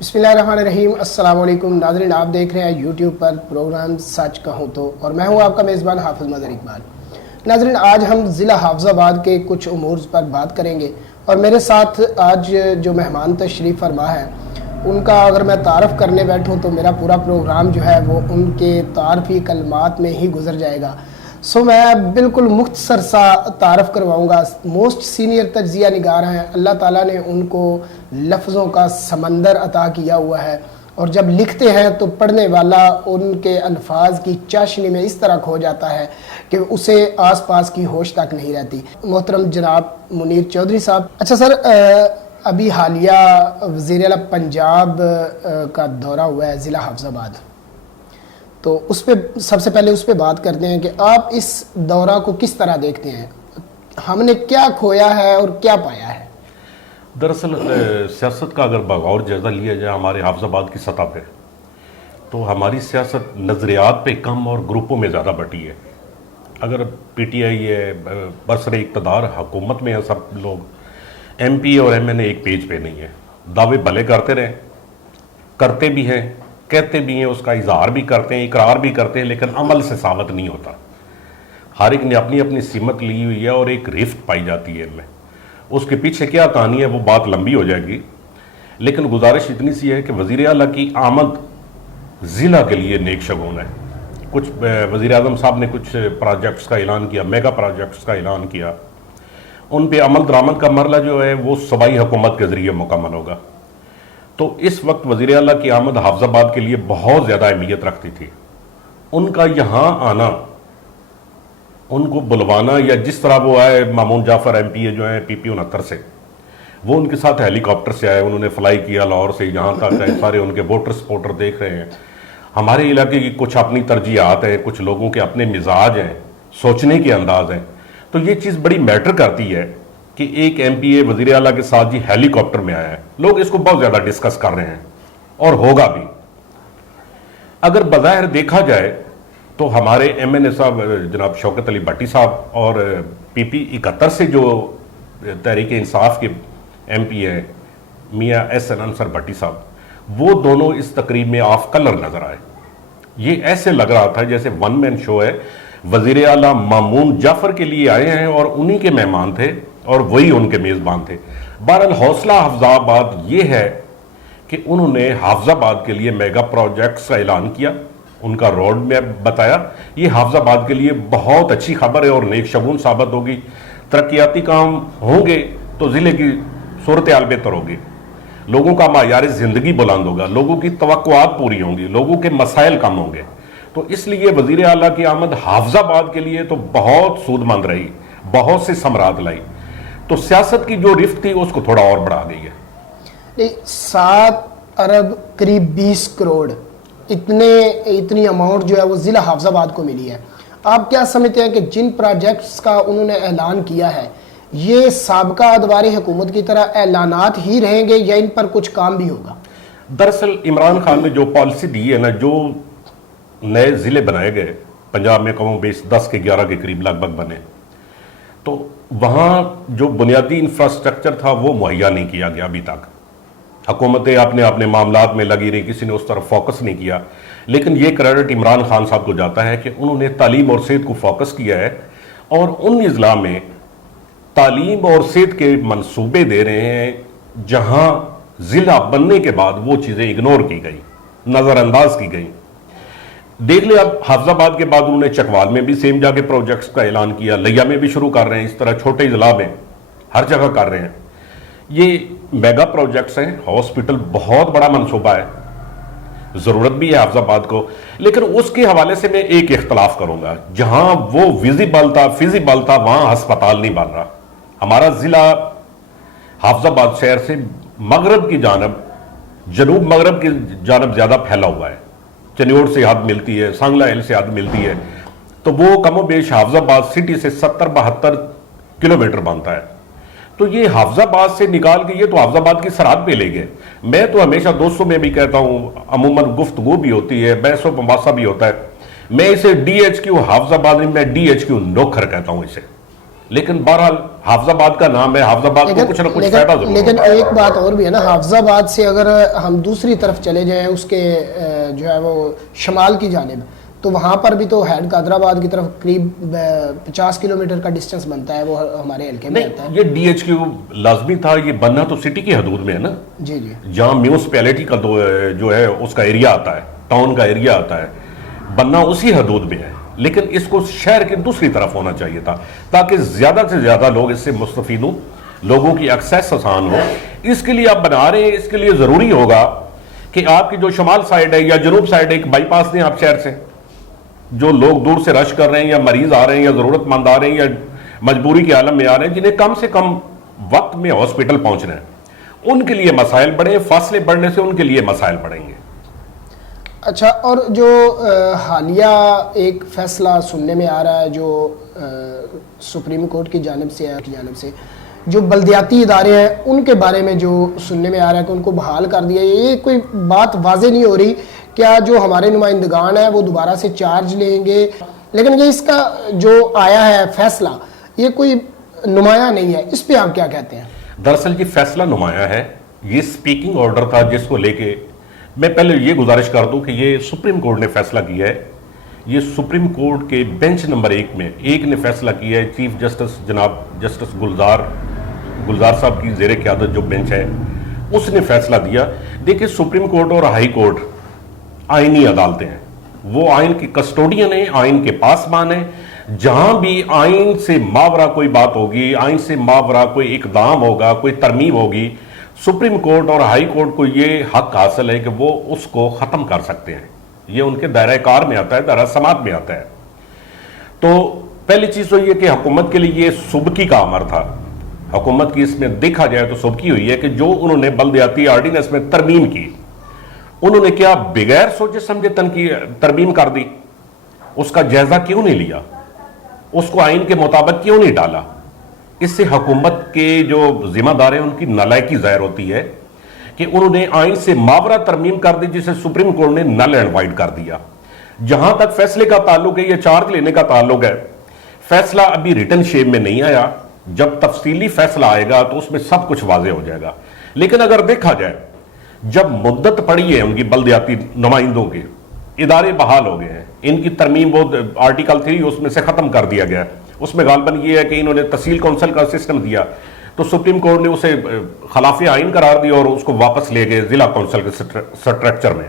بسم اللہ الرحمن الرحیم۔ السلام علیکم ناظرین، آپ دیکھ رہے ہیں یوٹیوب پر پروگرام سچ کہوں تو، اور میں ہوں آپ کا میزبان حافظ مظہر اقبال۔ ناظرین، آج ہم ضلع حافظ آباد کے کچھ امور پر بات کریں گے، اور میرے ساتھ آج جو مہمان تشریف فرما ہے ان کا اگر میں تعارف کرنے بیٹھوں تو میرا پورا پروگرام جو ہے وہ ان کے تعارفی کلمات میں ہی گزر جائے گا۔ میں بالکل مختصر سا تعارف کرواؤں گا۔ موسٹ سینئر تجزیہ نگار ہیں، اللہ تعالیٰ نے ان کو لفظوں کا سمندر عطا کیا ہوا ہے، اور جب لکھتے ہیں تو پڑھنے والا ان کے الفاظ کی چاشنی میں اس طرح کھو جاتا ہے کہ اسے آس پاس کی ہوش تک نہیں رہتی۔ محترم جناب منیر چودھری صاحب، اچھا سر، ابھی حالیہ وزیر اعلیٰ پنجاب کا دورہ ہوا ہے ضلع حافظ آباد، تو اس پہ سب سے پہلے اس پہ بات کرتے ہیں کہ آپ اس دورہ کو کس طرح دیکھتے ہیں؟ ہم نے کیا کھویا ہے اور کیا پایا ہے؟ دراصل سیاست کا اگر بغور جائزہ لیا جائے ہمارے حافظ آباد کی سطح پہ، تو ہماری سیاست نظریات پہ کم اور گروپوں میں زیادہ بٹی ہے۔ اگر پی ٹی آئی ہے، برسر اقتدار حکومت میں ہیں سب لوگ، ایم پی اور ایم این اے ایک پیج پہ نہیں ہے۔ دعوے بھلے کرتے رہیں، کرتے بھی ہیں، کہتے بھی ہیں، اس کا اظہار بھی کرتے ہیں، اقرار بھی کرتے ہیں، لیکن عمل سے ثابت نہیں ہوتا۔ ہر ایک نے اپنی اپنی سمت لی ہوئی ہے اور ایک رفت پائی جاتی ہے ان میں۔ اس کے پیچھے کیا کہانی ہے وہ بات لمبی ہو جائے گی، لیکن گزارش اتنی سی ہے کہ وزیر اعلیٰ کی آمد ضلع کے لیے نیک شگون ہے۔ کچھ وزیر اعظم صاحب نے کچھ پروجیکٹس کا اعلان کیا، میگا پروجیکٹس کا اعلان کیا، ان پہ عمل درآمد کا مرحلہ جو ہے وہ صوبائی حکومت کے ذریعے مکمل ہوگا۔ تو اس وقت وزیر اعلیٰ کی آمد حافظ آباد کے لیے بہت زیادہ اہمیت رکھتی تھی۔ ان کا یہاں آنا، ان کو بلوانا، یا جس طرح وہ آئے، مامون جعفر ایم پی اے جو ہیں PP 69 سے، وہ ان کے ساتھ ہیلی کاپٹر سے آئے، انہوں نے فلائی کیا لاہور سے یہاں تک آئے، سارے ان کے ووٹر سپورٹر دیکھ رہے ہیں۔ ہمارے علاقے کی کچھ اپنی ترجیحات ہیں، کچھ لوگوں کے اپنے مزاج ہیں، سوچنے کے انداز ہیں، تو یہ چیز بڑی میٹر کرتی ہے کہ ایک ایم پی اے وزیر اعلیٰ کے ساتھ جی ہیلی کاپٹر میں آیا ہے۔ لوگ اس کو بہت زیادہ ڈسکس کر رہے ہیں اور ہوگا بھی۔ اگر بظاہر دیکھا جائے تو ہمارے ایم این اے صاحب جناب شوکت علی بھٹی صاحب اور PP 71 سے جو تحریک انصاف کے ایم پی ہیں میاں SN انصر بھٹی صاحب، وہ دونوں اس تقریب میں آف کلر نظر آئے۔ یہ ایسے لگ رہا تھا جیسے ون مین شو ہے، وزیر اعلیٰ مامون جعفر کے لیے آئے ہیں اور انہی کے مہمان تھے اور وہی ان کے میزبان تھے۔ بہرحال حوصلہ حافظ آباد یہ ہے کہ انہوں نے حافظ آباد کے لیے میگا پروجیکٹس کا اعلان کیا، ان کا روڈ میپ بتایا۔ یہ حافظ آباد کے لیے بہت اچھی خبر ہے اور نیک شگون ثابت ہوگی۔ ترقیاتی کام ہوں گے تو ضلع کی صورتحال بہتر ہوگی، لوگوں کا معیار زندگی بلند ہوگا، لوگوں کی توقعات پوری ہوں گی، لوگوں کے مسائل کم ہوں گے۔ تو اس لیے وزیر اعلیٰ کی آمد حافظ آباد کے لیے تو بہت سود مند رہی، بہت سے ثمرات لائی۔ تو سیاست کی جو رفت تھی اس کو تھوڑا اور بڑھا گئی ہے۔ 7 ارب قریب 20 کروڑ اتنی اماؤنٹ جو ہے وہ ضلع حافظ آباد کو ملی ہے۔ آپ کیا سمجھتے ہیں کہ جن پروجیکٹس کا انہوں نے اعلان کیا ہے یہ سابقہ ادوار حکومت کی طرح اعلانات ہی رہیں گے یا ان پر کچھ کام بھی ہوگا؟ دراصل عمران خان نے جو پالیسی دی ہے نا، جو نئے ضلع بنائے گئے پنجاب میں، کم و بیش 10 کے 11 کے قریب لگ بھگ بنے، تو وہاں جو بنیادی انفراسٹرکچر تھا وہ مہیا نہیں کیا گیا ابھی تک۔ حکومتیں اپنے معاملات میں لگی رہی، کسی نے اس طرف فوکس نہیں کیا۔ لیکن یہ کریڈٹ عمران خان صاحب کو جاتا ہے کہ انہوں نے تعلیم اور صحت کو فوکس کیا ہے، اور ان اضلاع میں تعلیم اور صحت کے منصوبے دے رہے ہیں جہاں ضلع بننے کے بعد وہ چیزیں اگنور کی گئی، نظر انداز کی گئی۔ دیکھ لیں اب حافظ آباد کے بعد انہوں نے چکوال میں بھی سیم جا کے پروجیکٹس کا اعلان کیا، لیا میں بھی شروع کر رہے ہیں، اس طرح چھوٹے اضلاع میں ہر جگہ کر رہے ہیں۔ یہ میگا پروجیکٹس ہیں، ہاسپٹل بہت بڑا منصوبہ ہے، ضرورت بھی ہے حافظ آباد کو، لیکن اس کے حوالے سے میں ایک اختلاف کروں گا، جہاں وہ ویزیبل تھا، فیزیبل تھا، وہاں ہسپتال نہیں بن رہا۔ ہمارا ضلع حافظ آباد شہر سے مغرب کی جانب، جنوب مغرب کی جانب زیادہ پھیلا ہوا ہے۔ چنیوڑ سے حد ملتی ہے، سانگلہ ہل سے حد ملتی ہے، تو وہ کم و بیش حافظ آباد سٹی سے 70-72 کلومیٹر بنتا ہے۔ تو یہ حافظ آباد سے نکال کے یہ تو حافظ آباد کی سرحد پہ لے گئے۔ میں تو ہمیشہ دوستوں میں بھی کہتا ہوں، عموماً گفتگو بھی ہوتی ہے، بحث و مباحثہ بھی ہوتا ہے، میں اسے DHQ حافظ آباد میں DHQ نوکھر کہتا ہوں اسے، لیکن بہرحال حافظ آباد کا نام ہے, حافظ آباد کو کچھ نہ کچھ فائدہ ضرور لیکن ہوگا. ایک بات اور بھی ہے نا, حافظ آباد سے اگر ہم دوسری طرف چلے جائیں اس کے جو ہے وہ شمال کی جانب, تو وہاں پر بھی تو ہیڈ قادر آباد کی طرف قریب 50 کلومیٹر کا ڈسٹنس بنتا ہے, وہ ہمارے حلقے میں آتا ہے. یہ ڈی ایچ کیو لازمی تھا, یہ بننا تو سٹی کی حدود میں ہے نا, جی جی, جہاں میونسپیلٹی کا جو ہے اس کا ایریا آتا ہے, ٹاؤن کا ایریا آتا ہے, بننا اسی حدود میں ہے. لیکن اس کو شہر کی دوسری طرف ہونا چاہیے تھا تاکہ زیادہ سے زیادہ لوگ اس سے مستفید ہوں, لوگوں کی ایکسیس آسان ہو. اس کے لیے آپ بنا رہے ہیں, اس کے لیے ضروری ہوگا کہ آپ کی جو شمال سائڈ ہے یا جنوب سائڈ ہے, ایک بائی پاس دیں آپ شہر سے. جو لوگ دور سے رش کر رہے ہیں یا مریض آ رہے ہیں یا ضرورت مند آ رہے ہیں یا مجبوری کے عالم میں آ رہے ہیں, جنہیں کم سے کم وقت میں ہاسپٹل پہنچنا ہے, ان کے لیے مسائل بڑھے, فاصلے بڑھنے سے ان کے لیے مسائل بڑھیں گے. اچھا, اور جو حالیہ ایک فیصلہ سننے میں آ رہا ہے جو سپریم کورٹ کی جانب سے جو بلدیاتی ادارے ہیں ان کے بارے میں جو سننے میں آ رہا ہے کہ ان کو بحال کر دیا, یہ کوئی بات واضح نہیں ہو رہی, کیا جو ہمارے نمائندگان ہیں وہ دوبارہ سے چارج لیں گے؟ لیکن یہ اس کا جو آیا ہے فیصلہ یہ کوئی نمایاں نہیں ہے, اس پہ آپ کیا کہتے ہیں؟ دراصل یہ فیصلہ نمایاں ہے, یہ سپیکنگ آرڈر تھا جس کو لے کے میں پہلے یہ گزارش کر دوں کہ یہ سپریم کورٹ نے فیصلہ کیا ہے. یہ سپریم کورٹ کے بینچ نمبر 1 نے فیصلہ کیا ہے. چیف جسٹس جناب جسٹس گلزار صاحب کی زیر قیادت جو بینچ ہے اس نے فیصلہ دیا. دیکھیں, سپریم کورٹ اور ہائی کورٹ آئینی عدالتیں ہیں, وہ آئین کی کسٹوڈین ہیں, آئین کے پاسبان ہیں. جہاں بھی آئین سے ماورا کوئی بات ہوگی, آئین سے ماورا کوئی اقدام ہوگا, کوئی ترمیم ہوگی, سپریم کورٹ اور ہائی کورٹ کو یہ حق حاصل ہے کہ وہ اس کو ختم کر سکتے ہیں. یہ ان کے دائرہ کار میں آتا ہے, دائرہ سماعت میں آتا ہے. تو پہلی چیز تو یہ کہ حکومت کے لیے یہ سبکی کا امر تھا. حکومت کی اس میں دیکھا جائے تو سبکی ہوئی ہے کہ جو انہوں نے بلدیاتی آرڈیننس میں ترمیم کی, انہوں نے کیا بغیر سوچے سمجھے ترمیم کر دی؟ اس کا جائزہ کیوں نہیں لیا؟ اس کو آئین کے مطابق کیوں نہیں ڈالا؟ اس سے حکومت کے جو ذمہ دار ہیں ان کی نالائکی ظاہر ہوتی ہے کہ انہوں نے آئین سے ماورا ترمیم کر دی جسے سپریم کورٹ نے نل اینڈ وائڈ کر دیا. جہاں تک فیصلے کا تعلق ہے یا چارج لینے کا تعلق ہے, فیصلہ ابھی ریٹن شیپ میں نہیں آیا. جب تفصیلی فیصلہ آئے گا تو اس میں سب کچھ واضح ہو جائے گا. لیکن اگر دیکھا جائے, جب مدت پڑی ہے ان کی بلدیاتی نمائندوں کے, ادارے بحال ہو گئے ہیں, ان کی ترمیم وہ آرٹیکل 3 اس میں سے ختم کر دیا گیا. اس میں غالباً یہ ہے کہ انہوں نے تحصیل کونسل کا سسٹم دیا تو سپریم کورٹ نے اسے خلاف آئین قرار دیا اور اس کو واپس لے گئے ضلع کونسل کے سٹرکچر میں.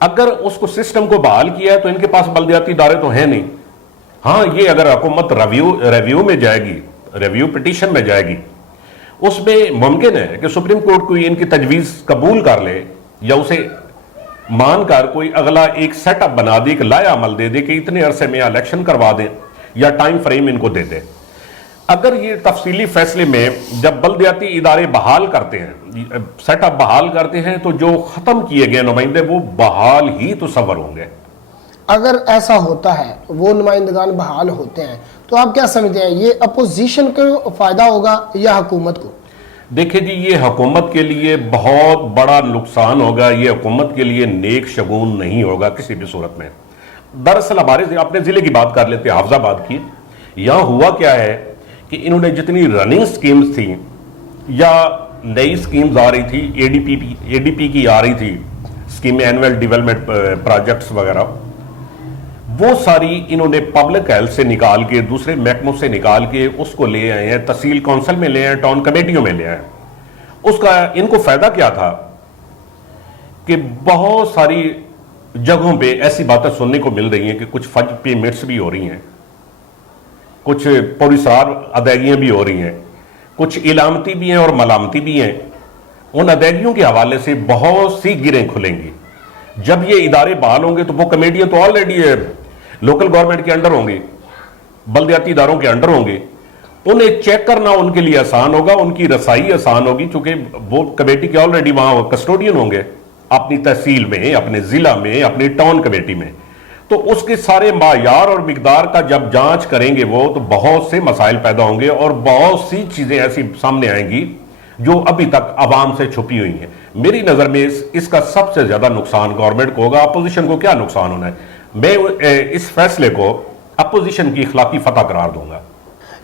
اگر اس کو سسٹم کو بحال کیا ہے تو ان کے پاس بلدیاتی ادارے تو ہیں نہیں. ہاں, یہ اگر حکومت ریویو میں جائے گی, ریویو پٹیشن میں جائے گی, اس میں ممکن ہے کہ سپریم کورٹ کوئی ان کی تجویز قبول کر لے یا اسے مان کر کوئی اگلا ایک سیٹ اپ بنا دے, ایک لائحہ عمل دے دے کہ اتنے عرصے میں الیکشن کروا دیں یا ٹائم فریم ان کو دے دے. اگر یہ تفصیلی فیصلے میں جب بلدیاتی ادارے بحال کرتے ہیں, سیٹ اپ بحال کرتے ہیں, تو جو ختم کیے گئے نمائندے وہ بحال ہی تصور ہوں گے. اگر ایسا ہوتا ہے, وہ نمائندگان بحال ہوتے ہیں, تو آپ کیا سمجھتے ہیں یہ اپوزیشن کو فائدہ ہوگا یا حکومت کو؟ دیکھیں جی, یہ حکومت کے لیے بہت بڑا نقصان ہوگا. یہ حکومت کے لیے نیک شگون نہیں ہوگا کسی بھی صورت میں. دراصل ہمارے اپنے ضلع کی بات کر لیتے ہیں, حافظ آباد کی. یہاں ہوا کیا ہے کہ انہوں نے جتنی رننگ سکیمز تھیں یا نئی سکیمز آ رہی تھی, اے ڈی پی کی آ رہی تھی سکیم, اینول ڈیولپمنٹ پروجیکٹس وغیرہ, وہ ساری انہوں نے پبلک ہیلتھ سے نکال کے, دوسرے محکموں سے نکال کے اس کو لے آئے ہیں, تحصیل کونسل میں لے آئے ہیں, ٹاؤن کمیٹیوں میں لے آئے ہیں. اس کا ان کو فائدہ کیا تھا کہ بہت ساری جگہوں پہ ایسی باتیں سننے کو مل رہی ہیں کہ کچھ فج پیمنٹس بھی ہو رہی ہیں, کچھ پولیسار ادائیگیاں بھی ہو رہی ہیں, کچھ علامتی بھی ہیں اور ملامتی بھی ہیں. ان ادائیگیوں کے حوالے سے بہت سی گریں کھلیں گی. جب یہ ادارے بحال ہوں گے تو وہ کمیٹیاں تو آلریڈی لوکل گورنمنٹ کے انڈر ہوں گی, بلدیاتی اداروں کے انڈر ہوں گے. انہیں چیک کرنا ان کے لیے آسان ہوگا, ان کی رسائی آسان ہوگی, چونکہ وہ کمیٹی کے آلریڈی وہاں کسٹوڈین ہوں گے اپنی تحصیل میں, اپنے ضلع میں, اپنی ٹاؤن کمیٹی میں. تو اس کے سارے معیار اور مقدار کا جب جانچ کریں گے وہ, تو بہت سے مسائل پیدا ہوں گے اور بہت سی چیزیں ایسی سامنے آئیں گی جو ابھی تک عوام سے چھپی ہوئی ہیں. میری نظر میں اس کا سب سے زیادہ نقصان گورنمنٹ کو ہوگا. اپوزیشن کو کیا نقصان ہونا ہے؟ میں اس فیصلے کو اپوزیشن کی اخلاقی فتح قرار دوں گا.